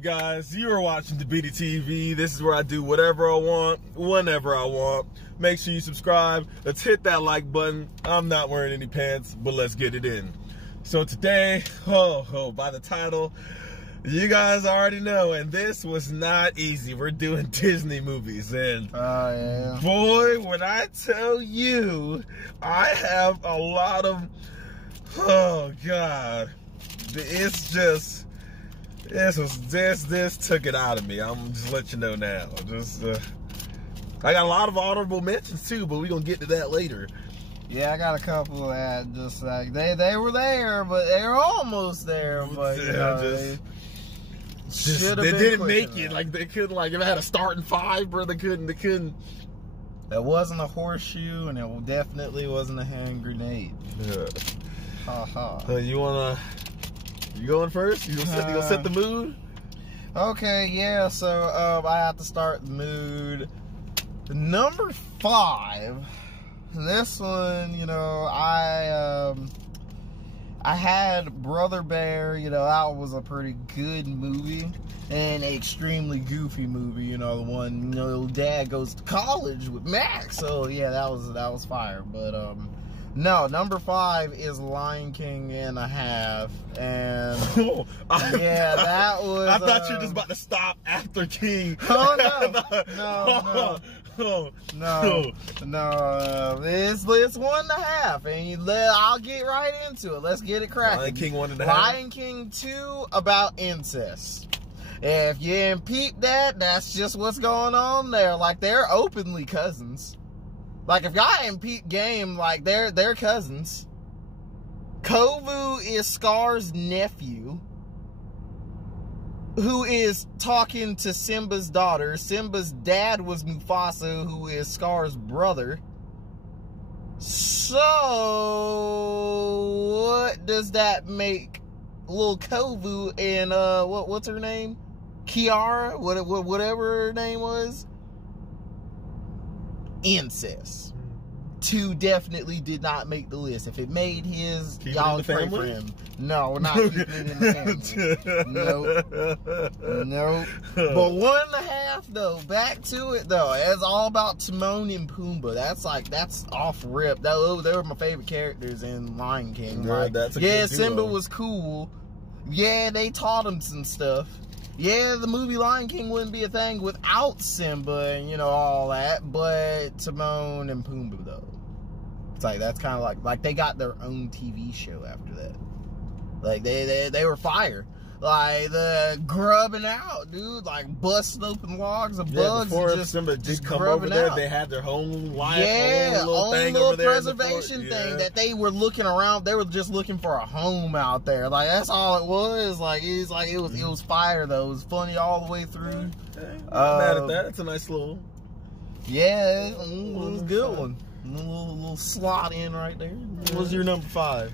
up, guys? You are watching Dabidi TV. This is where I do whatever I want, whenever I want. Make sure you subscribe. Let's hit that like button. I'm not wearing any pants, but let's get it in. So today, by the title, you guys already know, and this was not easy. We're doing Disney movies, and boy, when I tell you, I have a lot of, oh God, it's just, this took it out of me. I'm just let you know now. I got a lot of honorable mentions too, but we're gonna get to that later. Yeah, I got a couple that just like they were there, but they were almost there, but you know, they didn't make it. Like they couldn't. Like if it had a starting five, bro, they couldn't. It wasn't a horseshoe, and it definitely wasn't a hand grenade. Yeah. Ha. You going first? You gonna set the mood? Okay, yeah. So I have to start the mood. Number 5. This one, you know, I had Brother Bear. You know, that was a pretty good movie and an extremely goofy movie. You know, the one, you know, Dad goes to college with Max. So yeah, that was fire. But no, number 5 is Lion King and a half, and yeah, that was. I thought you were just about to stop after King. Oh no. It's 1.5, and I'll get right into it. Let's get it cracking. Lion King 1.5. Lion King 2 about incest. If you didn't peep that, that's just what's going on there. Like, they're openly cousins. Like, if y'all ain't peep game, like, they're cousins. Kovu is Scar's nephew, who is talking to Simba's daughter. Simba's dad was Mufasa, who is Scar's brother. So, what does that make little Kovu and, what's her name? Kiara? Whatever her name was? Incest. 2 definitely did not make the list. If it made his, y'all pray for him. No, we're not keeping it in the family. Nope. But 1.5 though. Back to it though. It's all about Timon and Pumbaa. That's off rip. They were my favorite characters in Lion King. Yeah, like, that's a yeah, good Simba duo. was cool. Yeah, they taught him some stuff. Yeah, the movie Lion King wouldn't be a thing without Simba and, you know, all that. But Timon and Pumbaa, though. It's like, that's kind of like they got their own TV show after that. Like, they were fire. Like, the grubbing out, dude. Like, busting open logs of bugs. Before and just, Simba did come grubbing over there, out. they had their home life. Yeah, own thing little thing preservation thing that they were looking around. They were just looking for a home out there. Like, that's all it was. Like, it was fire though. It was funny all the way through. Not mad at that. It's a nice little. Yeah, it was a good one. A little slot in right there. What was your number 5?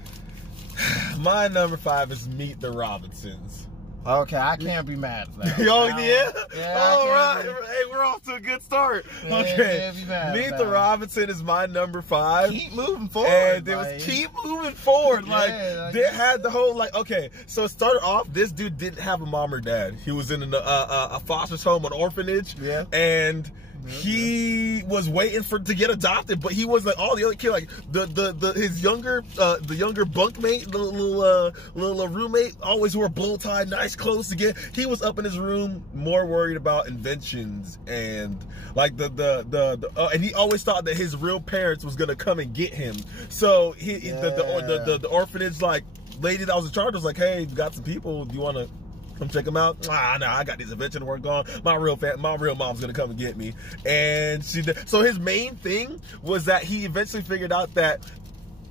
My number 5 is Meet the Robinsons. Okay, I can't be mad at that. Oh, yeah? All right. Be... Hey, we're off to a good start. Yeah, okay. Meet the Robinson is my number 5. Keep moving forward. And it was keep moving forward. They had the whole, like, okay, so it started off, this dude didn't have a mom or dad. He was in a foster home, an orphanage. Yeah. And he was waiting to get adopted, but he was like all the other kids, like his younger bunkmate, the little roommate, always wore bow tie, nice clothes to get. He was up in his room, more worried about inventions and like and he always thought that his real parents was gonna come and get him. So the orphanage like lady that was in charge was like, hey, you got some people, do you want to come check them out? Nah, I got this invention work on. My real mom's gonna come and get me. And she did. So his main thing was that he eventually figured out that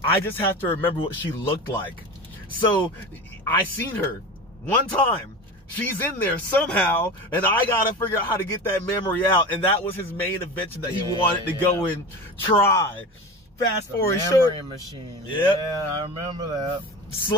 I just have to remember what she looked like. So I seen her one time. She's in there somehow, and I gotta figure out how to get that memory out. And that was his main invention that he wanted to go and try. Fast forward, memory machine. Yep. Yeah, I remember that.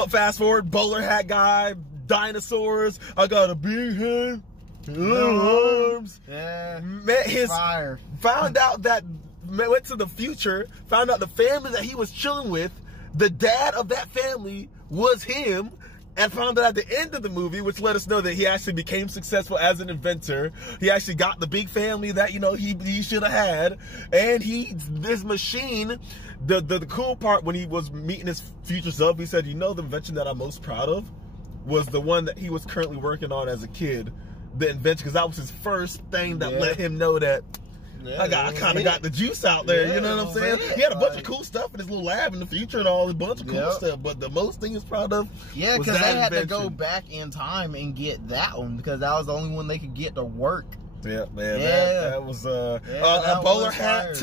Fast forward, bowler hat guy, dinosaurs. I got a big head, little arms. Yeah. Met his fire. Found out that went to the future. Found out the family that he was chilling with, the dad of that family was him. and found out at the end of the movie, which let us know that he actually became successful as an inventor. He actually got the big family that, you know, he should have had. And this machine, the cool part when he was meeting his future self, he said, you know, the invention that I'm most proud of was the one that he was currently working on as a kid. The invention, because that was his first thing that let him know that I kind of got the juice out there, you know what I'm saying? He had a bunch of cool stuff in his little lab in the future and all, a bunch of cool stuff, but the most thing he's proud of because they had to go back in time and get that one, because that was the only one they could get to work. Yeah, man, that was Bowler Hat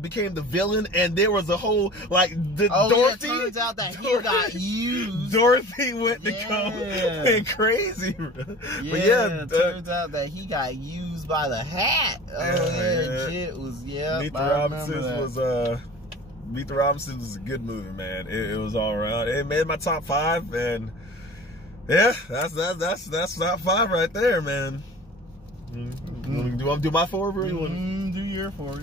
became the villain, and there was a whole Dorothy. It turns out that he got used. Dorothy went to go crazy. It turns out that he got used by the Hat. Shit was Meet the Robinsons was a good movie, man. It was all around. It made my top 5, and that's top 5 right there, man. Do you want to do my 4, bro? Do your 4.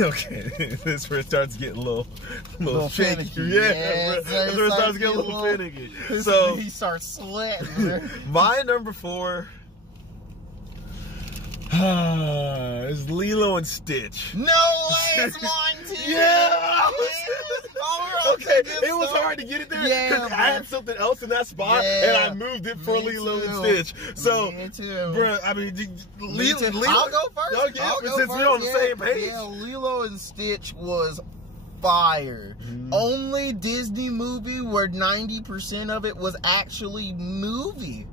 Okay, this is where it starts getting a little finicky. Yeah, that's where it starts getting a little finicky. So he starts sweating. My number 4 is Lilo and Stitch. No way, it's mine too. Okay, it was hard to get it there because I had something else in that spot, and I moved it for Lilo and Stitch. So, bro, I mean, Lilo. I'll go first. Since we're on the same page. Yeah, Lilo and Stitch was fire. Only Disney movie where 90% of it was actually movie.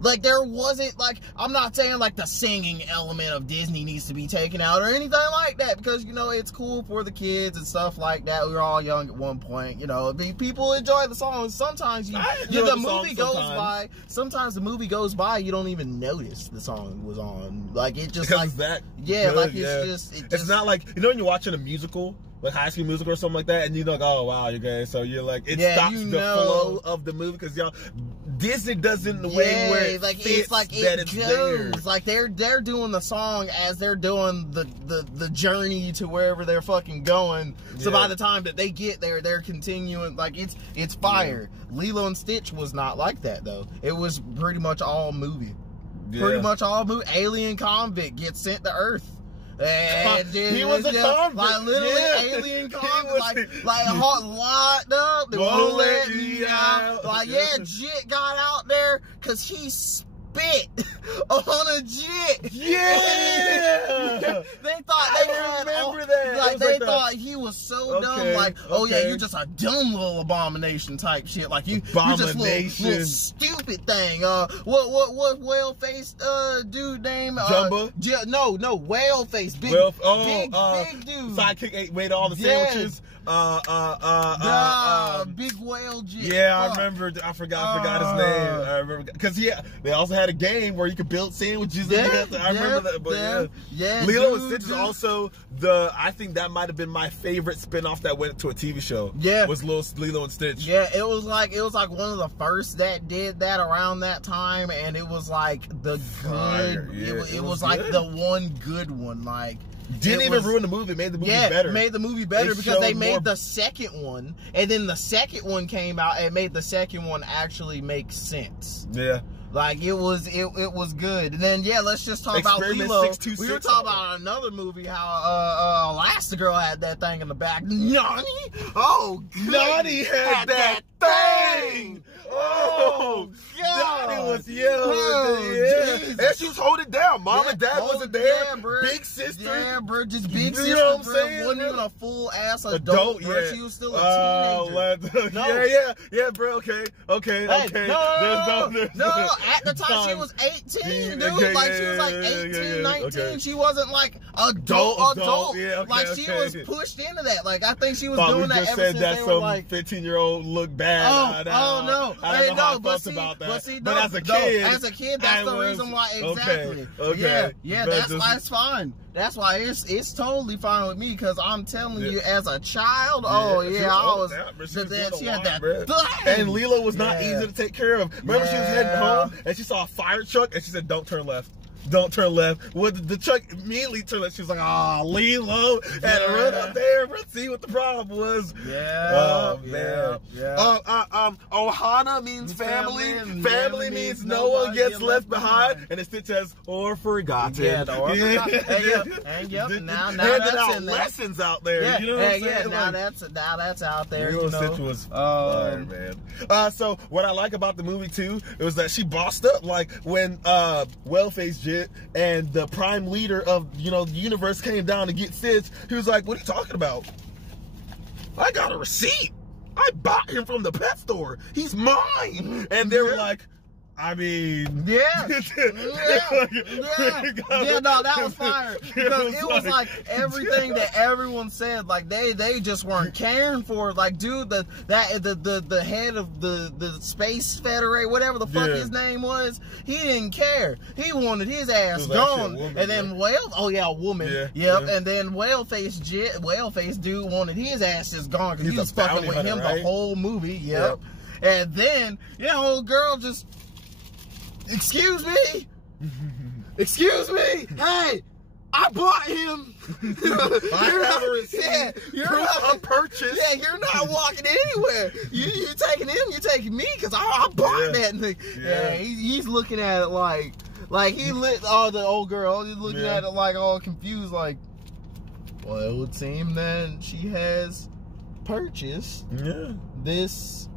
Like, there wasn't, like, I'm not saying, like, the singing element of Disney needs to be taken out or anything like that, because, you know, it's cool for the kids and stuff like that. We were all young at one point, you know. People enjoy the songs. Sometimes the movie goes by. Sometimes the movie goes by, you don't even notice the song was on. Like, it just, because it's not like, you know when you're watching a musical, like High School Musical or something like that, and you're like, oh, wow, okay, so you're like, it stops the flow of the movie, because y'all, Disney does it in the way where it fits that it's there. Like, they're doing the song as they're doing the journey to wherever they're fucking going. So by the time that they get there, they're continuing, like, it's fire. Lilo and Stitch was not like that, though. It was pretty much all movie. Pretty much all movie. Alien convict gets sent to Earth. And he was a convict. Like, literally alien convict. Like locked up. They won't let me out. Like, Jit got out there because he spit on a Jit. Yeah. They thought they thought he was so dumb. Like, you're just a dumb little abomination type shit. Like, you just little stupid thing. What whale faced dude named Jumba? No, whale face. Big dude. Sidekick made all the sandwiches. Big whale Jit. Yeah, I remember. I forgot his name. I remember because they also had a game where you could build sandwiches. I remember that. But Lilo and Stitch is also I think that might have been my favorite spinoff that went to a TV show. Yeah, was Lilo and Stitch. Yeah, it was like one of the first that did that around that time, and it was like the good. It was like the one good one. Like, didn't even ruin the movie. Made the movie better. Made the movie better because they made the second one, and then the second one came out and made the second one actually make sense. Yeah. Like, it was good. And then let's just talk about Lilo. 626. We were talking about another movie, how Elastigirl had that thing in the back. Nani? Oh, Nani had that thing. Oh, God. Nani was and she was holding down. Mom and Dad wasn't there. Big sister. Yeah, bro, just big sister. You know what I'm saying? Wasn't even a full ass adult. Bro. She was still a teenager. Yeah, bro. Okay. No. At the time, she was 18, dude. Like, she was like 18, 19. She wasn't like adult. Yeah, like, she was pushed into that. Like, I think she was doing that ever since they were like 15-year-old look bad. No. I don't know how I felt about that. But as a kid, that's the reason why. Exactly. Okay. Yeah. That's why it's fine. That's why it's totally fine with me, because I'm telling you, as a child, she had that. And Lilo was not easy to take care of. Remember, she was heading home and she saw a fire truck and she said, "Don't turn left." don't turn left. Well, the truck immediately turned left. She was like, "Ah, Lilo," and run up there and see what the problem was. Yeah. Oh man. Yeah. Ohana means family. Family means no one gets left behind. And the Stitch has or forgotten. Yeah, the or forgotten. And yep, now that's out in there. lessons out there. Yeah, You know what I'm saying? yeah. Like, Now that's out there. Lilo You know? Stitch was fire, man. So what I like about the movie too, it was that she bossed up. Like when Whale-Face Jit and the prime leader of the universe came down to get Stitch, he was like, "What are you talking about? I got a receipt. I bought him from the pet store. He's mine." And they were like, I mean, yeah, no, that was fire because it was like everything that everyone said, like they just weren't caring for it. Like, dude, the head of the Space Federate, whatever the fuck his name was, he didn't care. He wanted his ass gone. And then woman, and then Whale-Face dude wanted his ass just gone because he was fucking with him the whole movie. Yep. And then old girl just. Excuse me? Excuse me? Hey, I bought him. I have a receipt. Yeah, you're not purchased. Yeah, you're not walking anywhere. You taking him, you're taking me, because I bought that thing. Yeah, he's looking at it like he lit the old girl. He's looking at it like all confused, like, well, it would seem that she has purchased this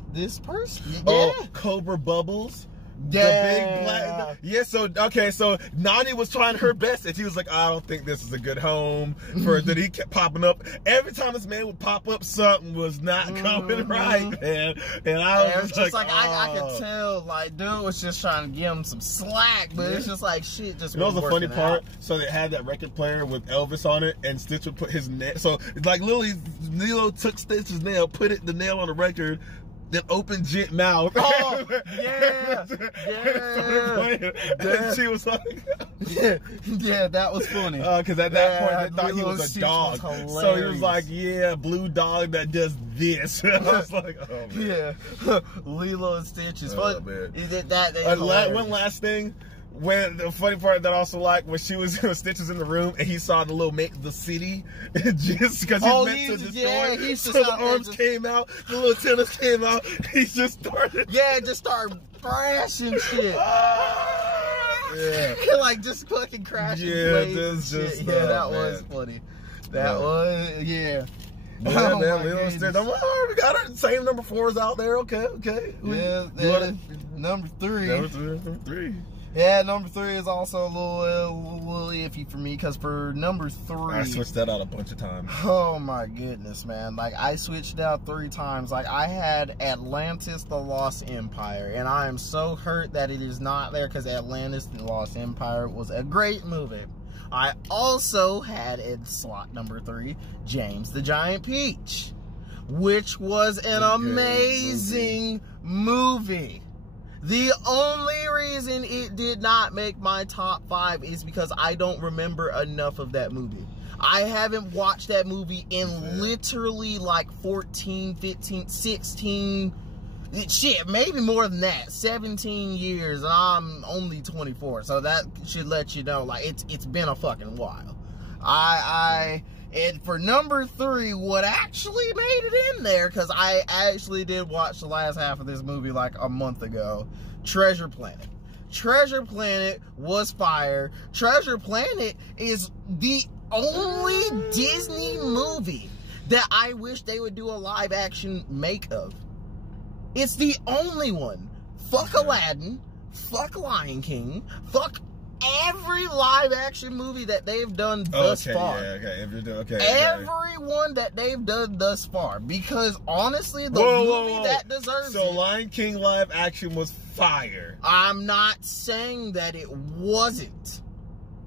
person. Oh, Cobra Bubbles. Yeah. The big black. So Nani was trying her best, and she was like, "I don't think this is a good home for." That he kept popping up every time this man would pop up. Something was not coming right, man. And I was just like, I could tell, like, dude was just trying to give him some slack, but it's just like shit. Just was the funny part. So they had that record player with Elvis on it, and Stitch would put his nail. So like literally, Lilo took Stitch's nail, put the nail on the record. Then open Jit mouth. Oh, yeah. And she was like, yeah, that was funny. Because at that point, they thought he was a dog. So he was like, yeah, blue dog that does this. I was like, oh, man. Yeah. Lilo and Stitch is fun. One last thing. When the funny part that I also like when Stitch was in the room and he saw the city just because he's meant to destroy. So the arms came out, the little tennis came out. He just started. Yeah, just started crashing shit. Like just fucking crashing. Yeah, that was funny. That was Yeah, man, Lilo and Stitch. I'm like, oh, we got it. Same number 4s out there. Okay. Yeah, number 3. Number 3. Yeah, number 3 is also a little iffy for me because for number 3, I switched that out a bunch of times. Oh my goodness, man! Like I switched it out 3 times. Like I had Atlantis: The Lost Empire, and I am so hurt that it is not there because Atlantis: The Lost Empire was a great movie. I also had in slot number 3 James the Giant Peach, which was an amazing movie. The only reason it did not make my top 5 is because I don't remember enough of that movie. I haven't watched that movie in literally like 14, 15, 16, shit, maybe more than that, 17 years, and I'm only 24, so that should let you know, like, it's been a fucking while. And for number 3, what actually made it in there, because I actually did watch the last half of this movie like a month ago, Treasure Planet. Treasure Planet was fire. Treasure Planet is the only Disney movie that I wish they would do a live action make of. It's the only one. Fuck Aladdin. Fuck Lion King. Fuck every live action movie that they've done thus far. Everyone that they've done thus far. Because honestly, the movie that deserves it. So Lion King live action was fire. I'm not saying that it wasn't.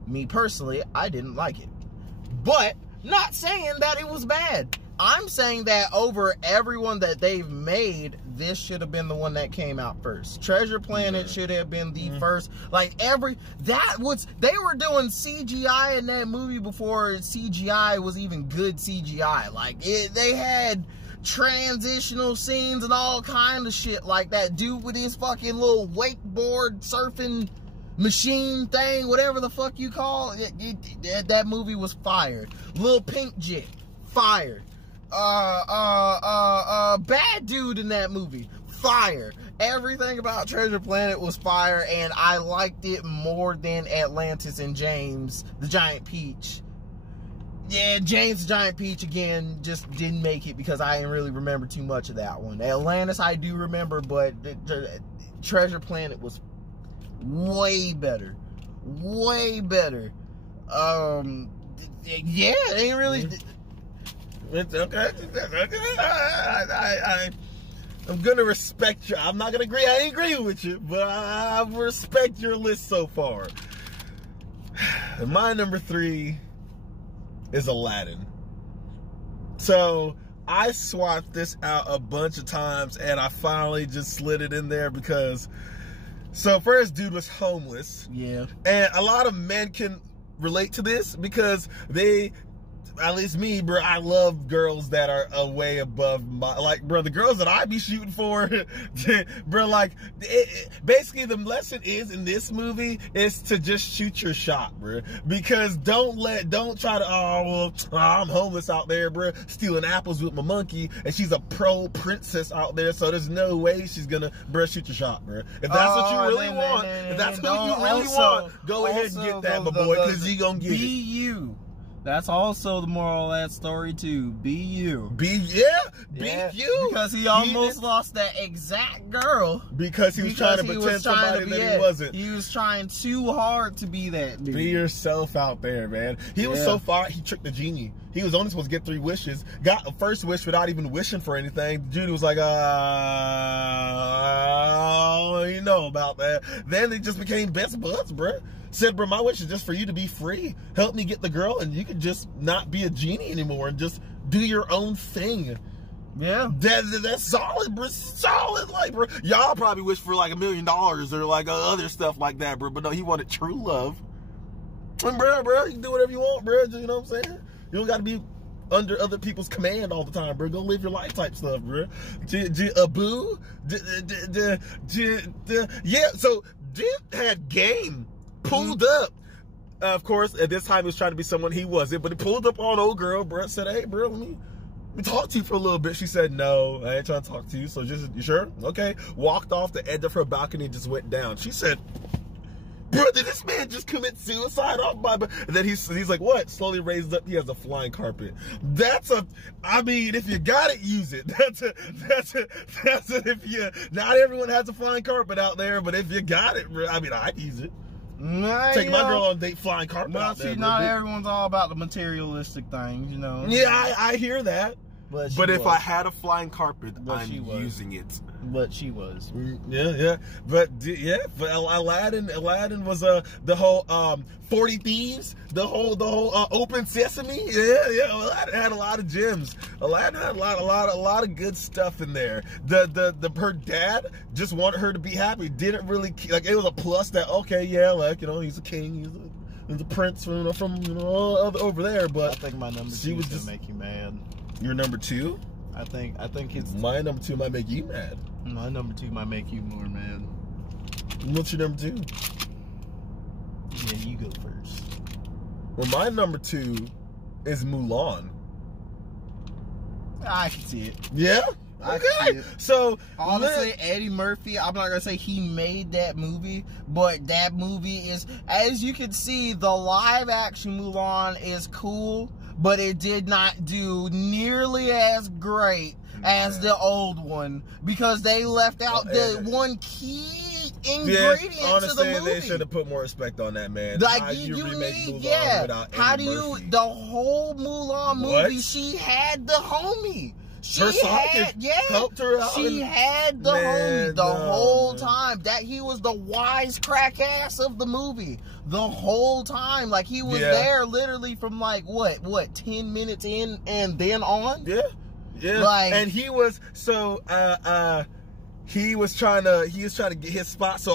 Me personally, I didn't like it. But not saying that it was bad. I'm saying that over everyone that they've made, this should have been the one that came out first. Treasure Planet should have been the first. Like they were doing CGI in that movie before CGI was even good CGI. Like they had transitional scenes and all kind of shit like that. Dude with his fucking little wakeboard surfing machine thing, whatever the fuck you call it, that movie was fired. Lil Pink Jit, fired. Bad dude in that movie, fire. Everything about Treasure Planet was fire, and I liked it more than Atlantis and James the Giant Peach. Yeah, James the Giant Peach, again, just didn't make it because I didn't really remember too much of that one. Atlantis I do remember, but Treasure Planet was way better. Way better. Yeah, it ain't really... It's okay. I'm gonna respect you. I'm not gonna agree. I ain't agree with you, but I respect your list so far. And my number 3 is Aladdin. So I swapped this out a bunch of times, and I finally just slid it in there because. So first, dude was homeless. Yeah. And a lot of men can relate to this because they. At least me, bro, I love girls that are way above my, like, bro, the girls that I be shooting for, bro, like, basically the lesson is in this movie is to just shoot your shot, bro, because don't try to, I'm homeless out there, bro, stealing apples with my monkey, and she's a pro princess out there, so there's no way she's gonna, bro, shoot your shot, bro. If that's what you really want, if that's who you really want, go ahead and get that, my boy, because you gonna get it. Be you. That's also the moral of that story too. Be you. Be you. Because he almost lost that exact girl. Because he was trying to pretend somebody that he wasn't. He was trying too hard to be that dude. Be yourself out there, man. He was so far, he tricked the genie. He was only supposed to get 3 wishes. Got a first wish without even wishing for anything. The genie was like, you know about that. Then they just became best buds, bruh. Said, bro, my wish is just for you to be free. Help me get the girl, and you can just not be a genie anymore and just do your own thing. Yeah. That's solid, bro. Solid, like, bro. Y'all probably wish for like $1 million or like other stuff like that, bro. But no, he wanted true love. And bro, you can do whatever you want, bro. You know what I'm saying? You don't got to be under other people's command all the time, bro. Go live your life type stuff, bro. Yeah, so dude had game. Pulled up. Of course, at this time he was trying to be someone he wasn't, but he pulled up on old girl, bro. Said, hey, bro, let me talk to you for a little bit. She said, no, I ain't trying to talk to you. So just, you sure? Okay. Walked off the edge of her balcony and just went down. She said, bro, did this man just commit suicide off my... And then he's like, what? Slowly raised up. He has a flying carpet. I mean, if you got it, use it. If you... Not everyone has a flying carpet out there, but if you got it, bro, I mean, I'd use it. Take my girl on a date flying carpet out there. See, not everyone's all about the materialistic things, you know. Yeah, I hear that. But if I had a flying carpet, I'm using it. But she was. Yeah. But Aladdin was the whole 40 Thieves, the whole Open Sesame. Yeah. Aladdin had a lot of gems. Aladdin had a lot of good stuff in there. Her dad just wanted her to be happy. Didn't really like. It was a plus that he's a king. He's a prince from over there. But I think my number 2 is gonna make you mad. Your number 2? I think it's... My number 2 might make you mad. My number 2 might make you more mad. What's your number 2? Yeah, you go first. Well, my number 2 is Mulan. I can see it. Yeah? Okay. So, honestly, Eddie Murphy, I'm not going to say he made that movie, but that movie is... As you can see, the live-action Mulan is cool, but it did not do nearly as great as the old one because they left out the one key ingredient honestly, to the movie. They should have put more respect on that, man. Like how you remake need, Mulan without Eddie how do Murphy? you? The whole Mulan movie, she had the homie. She helped her out. She had the homie the whole time. That he was the wise crack ass of the movie the whole time. Like he was there literally from like what 10 minutes in and then on. Yeah. Like, and he was so he was trying to get his spot, so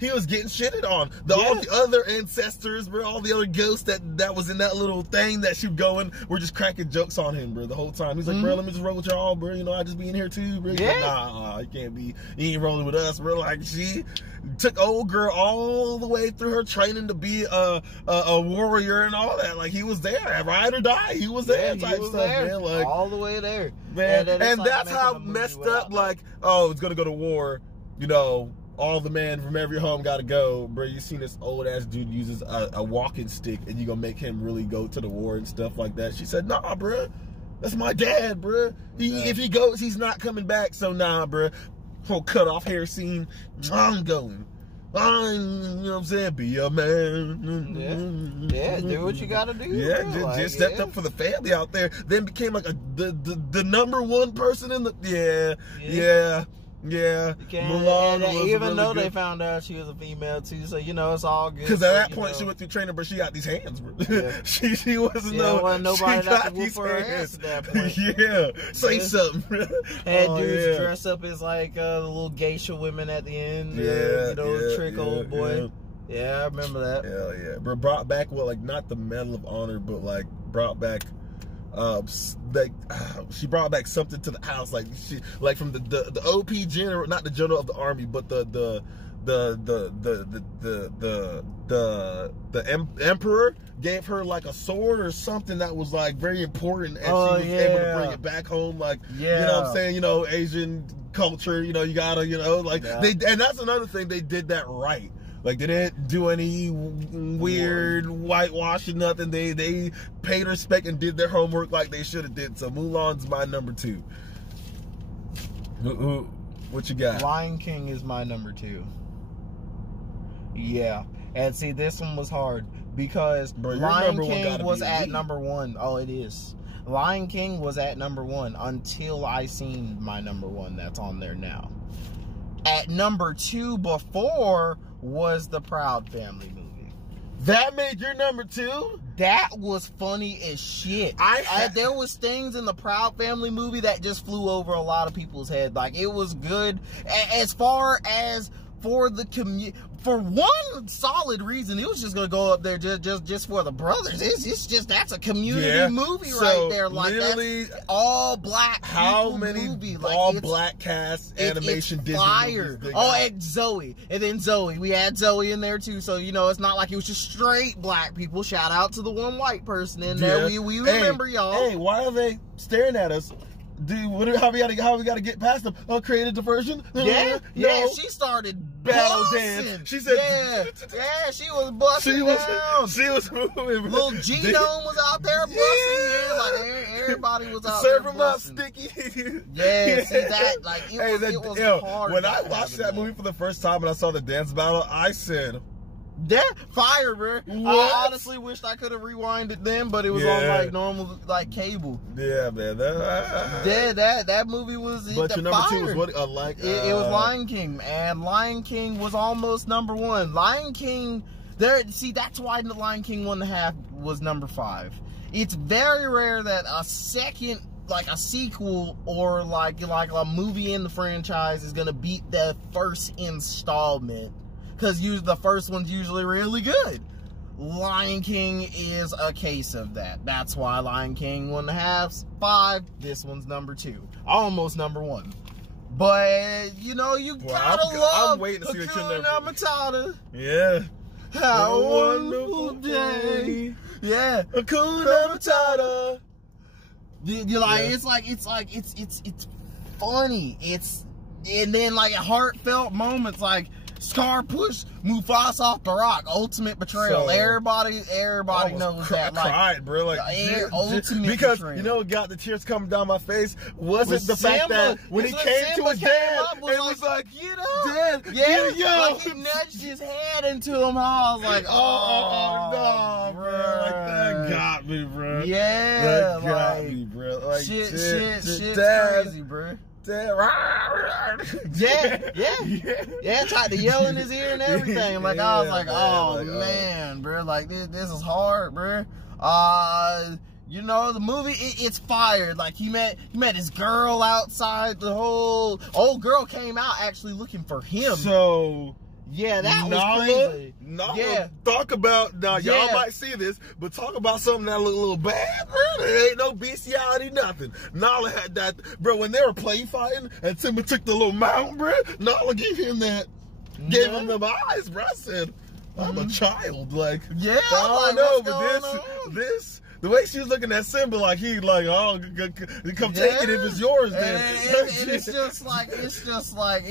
he was getting shitted on. All the other ancestors, bro, all the other ghosts that was in that little thing that she going were just cracking jokes on him, bro, the whole time. He's like, bro, let me just roll with y'all, bro. You know, I just be in here too, bro. He's like, nah, you can't be. You ain't rolling with us, bro. Like, she took old girl all the way through her training to be a warrior and all that. Like, he was there, ride or die. He was there, type stuff, man. Like, all the way there, man. And that's how messed up. Like, oh, it's gonna go to war. You know, all the men from every home gotta go, bro. You seen this old ass dude uses a walking stick, and you gonna make him really go to the war and stuff like that? She said, nah, bro. That's my dad, bro. If he goes, he's not coming back. So nah, bro. Whole cut off hair scene. I'm going. You know what I'm saying? Be a man. Yeah, do what you gotta do. Yeah, just stepped up for the family out there. Then became like the number one person in the yeah. Mulan even though they found out she was a female too, so you know it's all good. Because at that point she went through training, but she got these hands, bro. Yeah. she wasn't nobody that could whoop her ass at that point. Yeah, say something. Had dudes dress up as like the little geisha women at the end. Trick old boy. Yeah, I remember that. Hell yeah, but brought back not the Medal of Honor, but like brought back. She brought back something to the house, from the OP general, not the general of the army, but the emperor gave her like a sword or something that was like very important, and she was able to bring it back home. Like, you know what I'm saying? You know, Asian culture. You know, you gotta, and that's another thing, they did that right. Like, they didn't do any weird whitewashing, nothing. They paid respect and did their homework like they should have did. So Mulan's my number 2. What you got? Lion King is my number 2. Yeah. And see, this one was hard because Lion King was at number 1. Oh, it is. Lion King was at number 1 until I seen my number 1 that's on there now. At number 2 before was the Proud Family movie. That made your number 2? That was funny as shit. There was things in the Proud Family movie that just flew over a lot of people's head. Like, it was good as far as for the community. For one solid reason, it was just gonna go up there just for the brothers. It's just that's a community movie right there. Like, that's all black. How many movie. all black cast animation Disney fire. movies? And Zoe, and then Zoe. We had Zoe in there too, so you know it's not like it was just straight black people. Shout out to the one white person in there. We remember y'all. Hey, why are they staring at us? Dude, how we gotta get past them? Creative diversion. Yeah. She started battle dance. She said, yeah. She was busting down. She was moving. Little Genome was out there busting. Yeah, like everybody was out there. Serve there them up, busting. Sticky. Yeah, see that? Like it was hard. When I watched that movie for the first time and I saw the dance battle, I said, yeah, fire, bro. What? I honestly wished I could have rewinded then, but it was on like normal cable. Yeah, man. That movie was. But your number fire. 2 was what? It was Lion King, and Lion King was almost number 1. Lion King. See, that's why the Lion King 1.5 was number 5. It's very rare that a second, like a sequel or like a movie in the franchise is gonna beat the first installment. Because the first one's usually really good. Lion King is a case of that. That's why Lion King 1.5, 5. This one's number 2. Almost number 1. But, you gotta love I'm waiting to see Hakuna Matata. Yeah. How wonderful day. Yeah. Hakuna Matata. It's funny. And then like heartfelt moments like Scar pushed Mufasa off the rock. Ultimate betrayal. So, everybody knows that. I cried, bro. Like, ultimate because betrayal. You know what got the tears coming down my face? Wasn't the fact that when he came to his dad, it was like, Dad, like he nudged his head into him. I was like, no, bro. Like, that got me, bro. Yeah, that got me, bro. Like, shit's crazy, bro. Yeah, tried to yell in his ear and everything. Like, I was like, man, bro, like this is hard, bro. You know, the movie, it's fire. Like, he met his girl outside. The whole old girl came out actually looking for him. So, yeah, that was crazy. Nala, talk about, y'all might see this, but talk about something that look a little bad, bro. There ain't no bestiality, nothing. Nala had that, bro, when they were play fighting and Simba took the little mount, bro, Nala gave him that, gave him them eyes, bro. I said, I'm a child, like, yeah, I don't know, but this, the way she was looking at Simba, like he, like, oh, come take it if it's yours, then. And it's just like,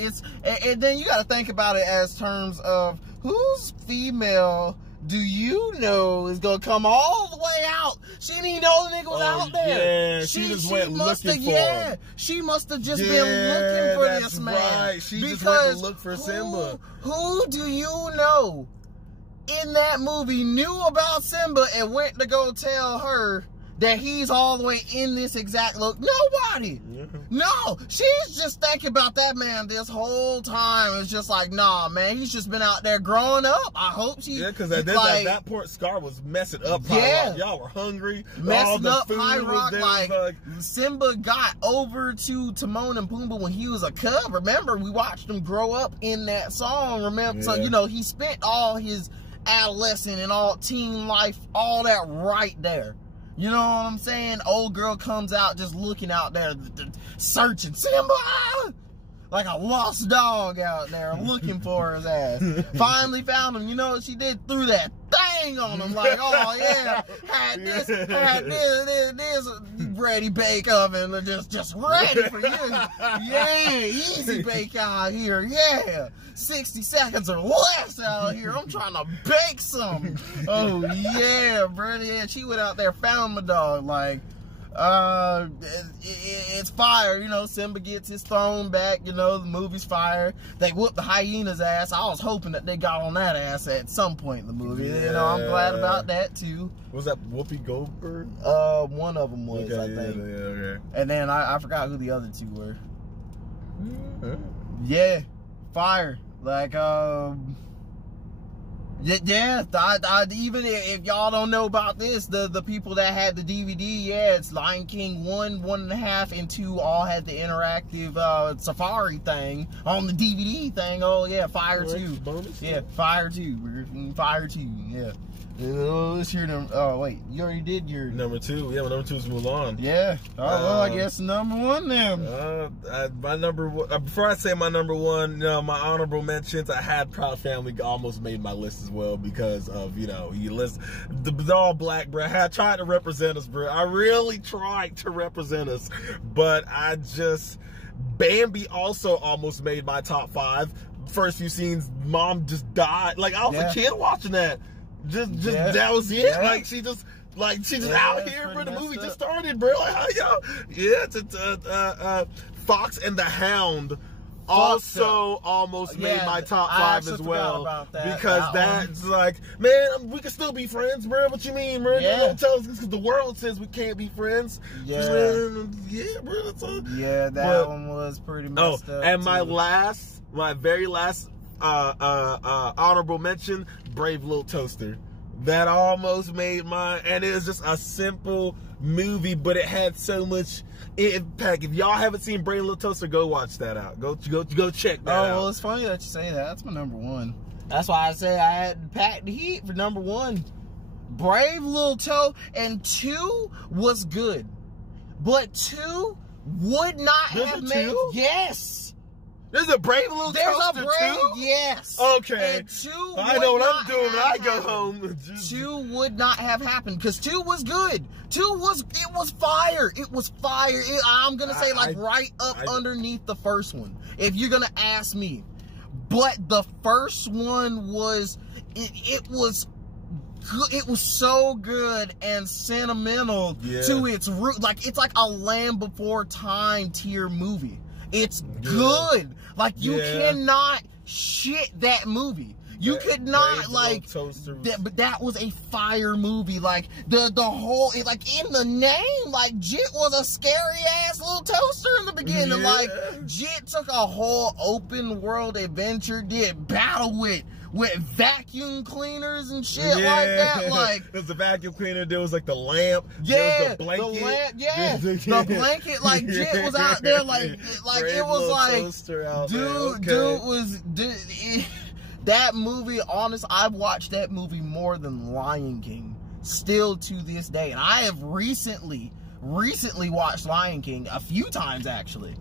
and then you got to think about it as terms of whose female do you know is gonna come all the way out? She didn't even know the nigga was out there. Yeah, she just went looking for him. She must have just been looking for this man. Right. She just went to look for Simba. Who do you know in that movie knew about Simba and went to go tell her that he's all the way in this exact look? Nobody. Yeah. No, she's just thinking about that man this whole time. It's just like, nah, man, he's just been out there growing up. I hope she. Yeah, because at that point, Scar was messing up. Yeah, y'all were hungry, messing up High Rock. Like Simba got over to Timon and Pumbaa when he was a cub. Remember, we watched him grow up in that song. Remember, so you know he spent all his adolescent and all teen life, all that right there. You know what I'm saying? Old girl comes out just looking out there, searching Simba, like a lost dog out there looking for his ass. Finally found him. You know what she did? Threw that thing on him, like, oh yeah, had this ready bake oven, just ready for you. Yeah, easy bake out here. Yeah, 60 seconds or less out here. I'm trying to bake something. Oh yeah, bro. Yeah, she went out there, found my dog. Like, it's fire. You know, Simba gets his phone back. You know, the movie's fire. They whooped the hyena's ass. I was hoping that they got on that ass at some point in the movie. Yeah. You know, I'm glad about that too. Was that Whoopi Goldberg? One of them was, I think. Yeah, okay. And then I forgot who the other two were. Yeah, fire. Like, yeah, even if y'all don't know about this, the people that had the DVD, yeah, it's Lion King 1, 1.5, and 2 all had the interactive safari thing on the DVD thing. Oh yeah, fire 2. Yeah, fire 2. Fire 2. Yeah. Let's hear them. Oh wait, you already did your number 2. Yeah, my number 2 is Mulan. Yeah. Oh well, I guess number 1 then. My number one. Before I say my number 1, you know, my honorable mentions. I had Proud Family almost made my list as well because of, you know, you list the all black, bro. I tried to represent us, bro. I really tried to represent us, but I just Bambi also almost made my top 5. First few scenes, mom just died. Like I was a kid watching that. Just that was it. Yeah. Like she just out here, bro. The movie just started, bro. Like how y'all? Yeah, Fox and the Hound also almost made my top 5 as well. Because that's like, man, we can still be friends, bro. What you mean, bro? Yeah. Don't tell us because the world says we can't be friends. Yeah, bro. That one was pretty messed up. And my very last honorable mention, Brave Little Toaster. That almost made mine, and it was just a simple movie, but it had so much impact. If y'all haven't seen Brave Little Toaster, go watch that out. Go check that out. Oh, well, it's funny that you say that. That's my number 1. That's why I say I had packed the heat for number 1. Brave Little Toaster, and 2 was good, but 2 would not have made. Yes. There's a Brave Little Toaster too? Yes. Okay. And 2 I know what I'm doing when I go home. 2 would not have happened because 2 was good. 2 was fire. It was fire. I'm gonna say right up underneath the first one, if you're gonna ask me. But the first one was it was good. It was so good and sentimental to its root. Like it's like a Land Before Time tier movie. It's good. Like you cannot shit that movie. You could not but that was a fire movie. Like the whole like in the name, like Jit was a scary ass little toaster in the beginning. Yeah. Like Jit took a whole open world adventure, did battle with with vacuum cleaners and shit like that. Like there's the vacuum cleaner. There was like the lamp. Yeah, there was the blanket. The blanket. Like Jet was out there. Like it was like, dude. That movie. Honest, I've watched that movie more than Lion King. Still to this day, and I have recently watched Lion King a few times actually.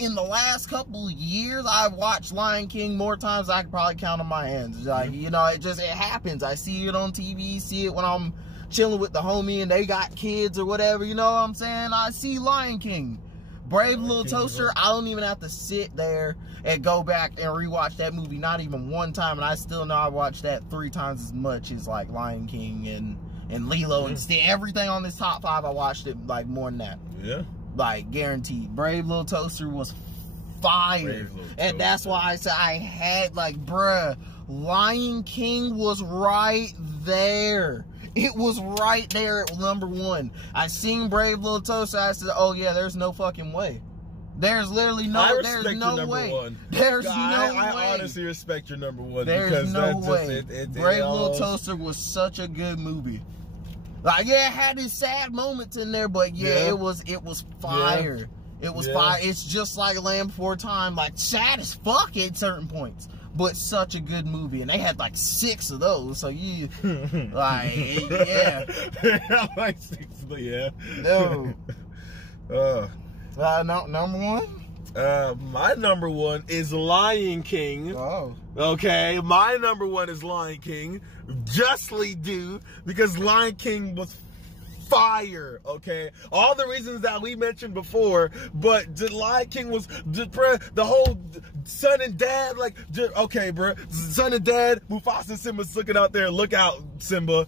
In the last couple years, I've watched Lion King more times than I could probably count on my hands. Like, you know, it happens. I see it on TV, see it when I'm chilling with the homie and they got kids or whatever, you know what I'm saying? I see Lion King. Brave Little Toaster, I don't even have to sit there and go back and rewatch that movie, not even one time, and I still know I watched that 3 times as much as like Lion King and Lilo and Stitch. Everything on this top 5, I watched it like more than that. Yeah. Like, guaranteed. Brave Little Toaster was fire. And that's why I said I had, like, bruh, Lion King was right there. It was right there at number 1. I seen Brave Little Toaster, I said, oh yeah, there's no fucking way. There's literally no, there's no way. There's no way. I honestly respect your number 1. There's no way. Brave Little Toaster was such a good movie. Like, yeah, it had its sad moments in there, but yeah, it was fire. Yeah. It was fire. It's just like Land Before Time, like sad as fuck at certain points, but such a good movie. And they had like 6 of those, so you, like, yeah. Like 6 of them, yeah. No. Number 1? My number 1 is Lion King. Oh. Okay, my number 1 is Lion King. Justly due, because Lion King was fire, okay? All the reasons that we mentioned before, but the Lion King was, the whole son and dad, like, okay, bro, son and dad, Mufasa and Simba's looking out there, look out, Simba.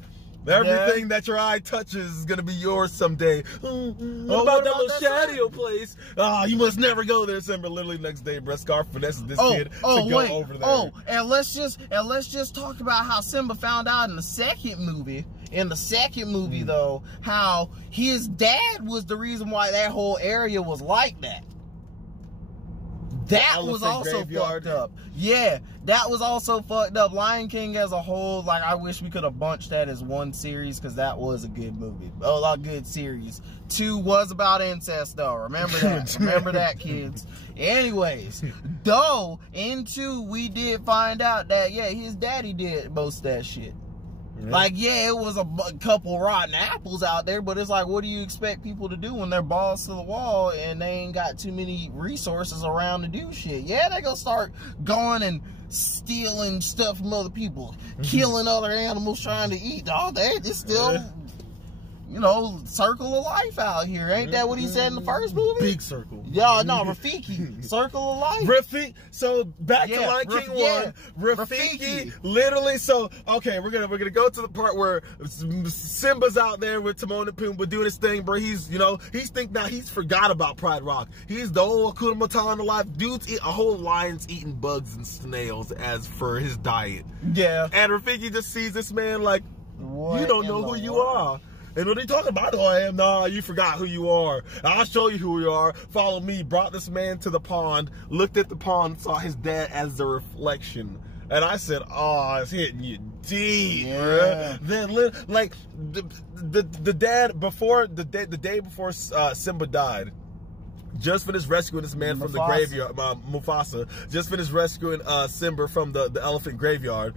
Everything that your eye touches is gonna be yours someday. What about that little shadow place? You must never go there, Simba. Literally next day, bro, Scar finesses this kid to go over there. And let's just talk about how Simba found out in the second movie. In the second movie, though, how his dad was the reason why that whole area was like that. That was also fucked up. Yeah, that was also fucked up. Lion King as a whole, like, I wish we could have bunched that as one series, because that was a good movie. Oh, a good series. 2 was about incest, though. Remember that. Remember that, kids. Anyways, though, in 2, we did find out that, yeah, his daddy did most of that shit. Like, yeah, it was a couple rotten apples out there, but it's like, what do you expect people to do when they're balls to the wall and they ain't got too many resources around to do shit? Yeah, they gonna start going and stealing stuff from other people, killing other animals trying to eat. Oh, they just still, you know, circle of life out here. Ain't that what he said in the first movie? Big circle. Yeah, no, Rafiki. Circle of life. Rafiki. So back to Lion King 1. Rafiki. Literally. So okay, we're gonna go to the part where Simba's out there with Timon and Pumbaa doing his thing, bro. He's he's forgot about Pride Rock. He's the old Hakuna Matata life. Dude's a whole lion's eating bugs and snails as for his diet. Yeah. And Rafiki just sees this man like, you don't know who you are. And when they talking about who I am, nah, you forgot who you are. I'll show you who you are. Follow me. Brought this man to the pond, looked at the pond, saw his dad as the reflection. And I said, oh, it's hitting you deep, bruh. Then, like, the dad, before, the day before Simba died, just finished rescuing this man from the graveyard, Mufasa, just finished rescuing Simba from the elephant graveyard.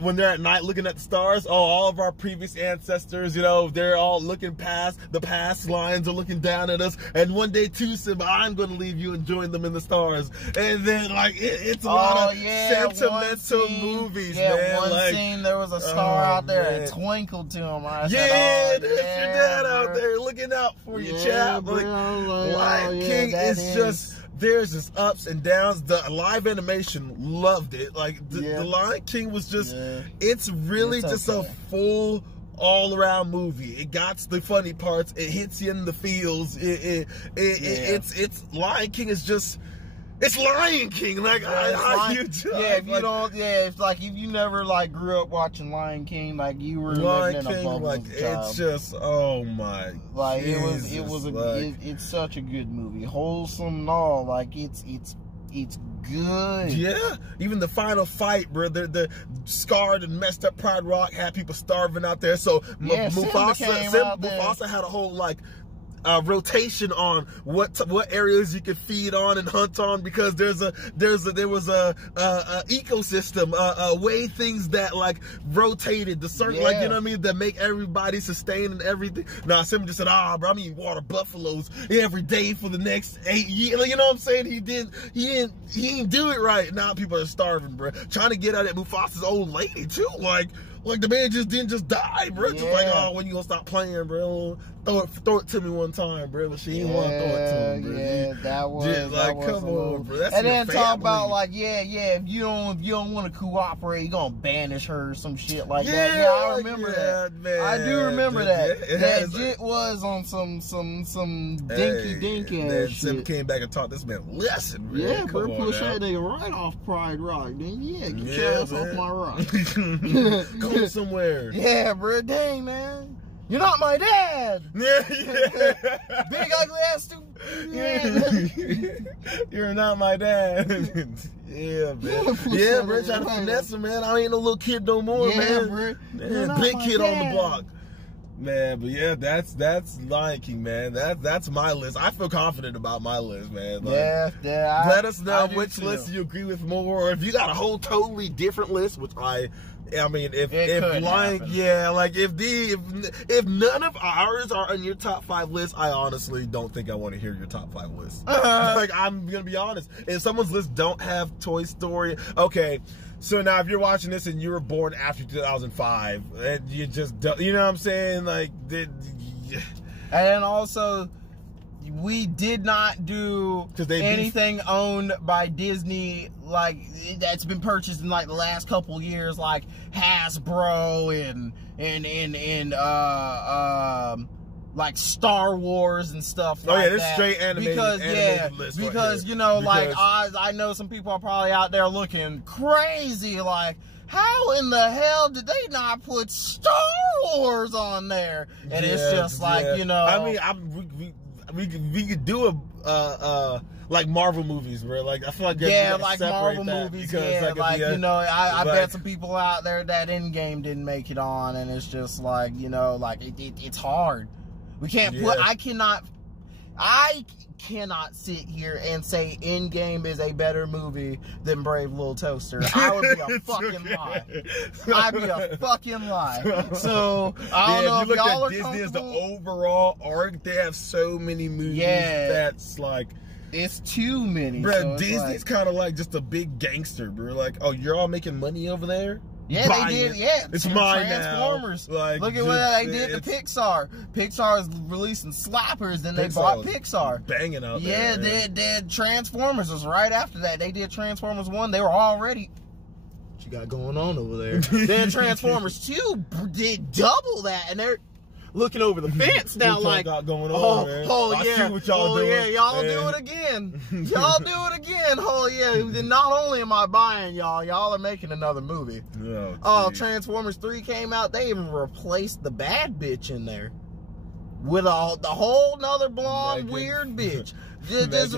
When they're at night looking at the stars, all of our previous ancestors, you know, they're all looking past the past lions are looking down at us. And one day too, Simba, I'm going to leave you and join them in the stars. And then, like, it's a lot of sentimental movies, man. One scene, there was a star out there that twinkled to him. There's your dad out there looking out for you, chap. Like, Lion King is just... There's just ups and downs. The live animation, loved it. Like, the Lion King was just, it's really just a full, all-around movie. It got the funny parts. It hits you in the feels. It's Lion King is just, it's Lion King. Like, if you never, like, grew up watching Lion King, like, you were living in a bubble, like, it's just, oh my, like, it's such a good movie, wholesome and all. Like, it's good. Yeah, even the final fight, bro. The scarred and messed up Pride Rock had people starving out there. So Yeah, Mufasa had a whole like rotation on what areas you could feed on and hunt on, because there was a ecosystem, way things that like rotated the certain, like, you know what I mean, that make everybody sustain and everything. Nah, Simba just said, bro, I'm eating water buffaloes every day for the next 8 years. You know what I'm saying? He didn't do it right. Now people are starving, bro. Trying to get out at Mufasa's old lady too, like the man didn't die, bro. Just like, when you gonna stop playing, bro? Throw it to me one time, bro. But she didn't want to throw it to him, bro. Yeah, that was like, come on, bro. That's and your then family. talk about like, if you don't want to cooperate, you gonna banish her or some shit like that. Yeah, I remember that. Man. I do remember that. That It shit was on some dinky ass shit. Sim came back and taught this man a lesson, bro. Yeah, Come bro, on, push now. that nigga right off Pride Rock. Then get your ass off my rock. Go somewhere. Yeah, bro. Dang, man. You're not my dad. Yeah. Big ugly ass stupid. You're not my dad. Yeah, man. Yeah, bro. Trying to finesse him, man. I ain't no little kid no more, man. Bro. Man, big kid on the block. Man, but yeah, that's Lion King, man. That's my list. I feel confident about my list, man. Like, let us know which list you agree with more, or if you got a whole totally different list, which I mean, if Lion, like if none of ours are on your top 5 list, I honestly don't think I want to hear your top 5 list. Like, I'm gonna be honest. If someone's list don't have Toy Story, okay. So now, if you're watching this and you were born after 2005, and you just don't, you know what I'm saying? Like, and also, we did not do anything owned by Disney, like, that's been purchased in like the last couple years, like Hasbro and like Star Wars and stuff like that. Oh yeah, this straight animated list because right you know, like I know some people are probably out there looking crazy, like, how in the hell did they not put Star Wars on there? And it's just like, you know, I mean, we could do a like Marvel movies, bro. Like, I feel like like Marvel movies, like you know, I bet some people out there that Endgame didn't make it on, and it's just like, you know, like it's hard. We can't put. I cannot sit here and say Endgame is a better movie than Brave Little Toaster. I would be a fucking lie. I'd be a fucking lie. So I don't know if y'all are Disney as the overall arc. They have so many movies that's like, it's too many. Bro, so Disney's like, kind of like just a big gangster, bro. Like, oh, you're all making money over there? Yeah, they did. Yeah, it's mine Transformers. Now. Like, look at what they did to Pixar. Pixar is releasing slappers, then they bought Pixar. Banging out there. Yeah, they did. Transformers was right after that. They did Transformers 1. They were already. What you got going on over there? Then Transformers 2 did double that, and they're looking over the fence now, like, got going on, man. I see what y'all doing. Yeah, y'all do it again. Y'all do it again. Oh yeah. Then not only am I buying y'all are making another movie. Transformers 3 came out. They even replaced the bad bitch in there with the whole nother blonde weird bitch. It was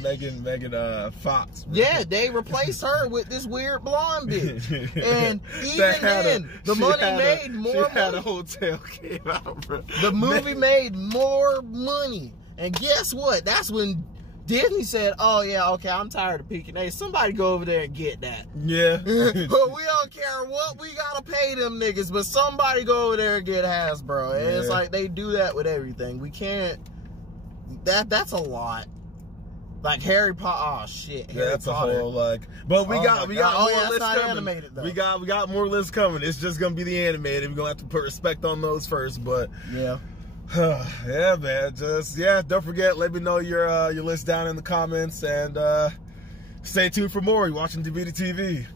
Megan Fox. Bro. Yeah, they replaced her with this weird blonde bitch. And even then, the money made more money. She had a hotel came out, bro. The movie made more money. And guess what? That's when Disney said, oh yeah, okay, I'm tired of peeking. Hey, somebody go over there and get that. Yeah. But we don't care what we gotta pay them niggas, but somebody go over there and get Hasbro. And it's like they do that with everything. We can't. That's a lot. Like Harry Potter. Oh shit. Harry Potter. A whole like. But we got more lists coming. Animated, though. We got more lists coming. It's just gonna be the animated. We're gonna have to put respect on those first. But yeah. Yeah, man. Just don't forget. Let me know your list down in the comments, and stay tuned for more. You're watching DBD TV.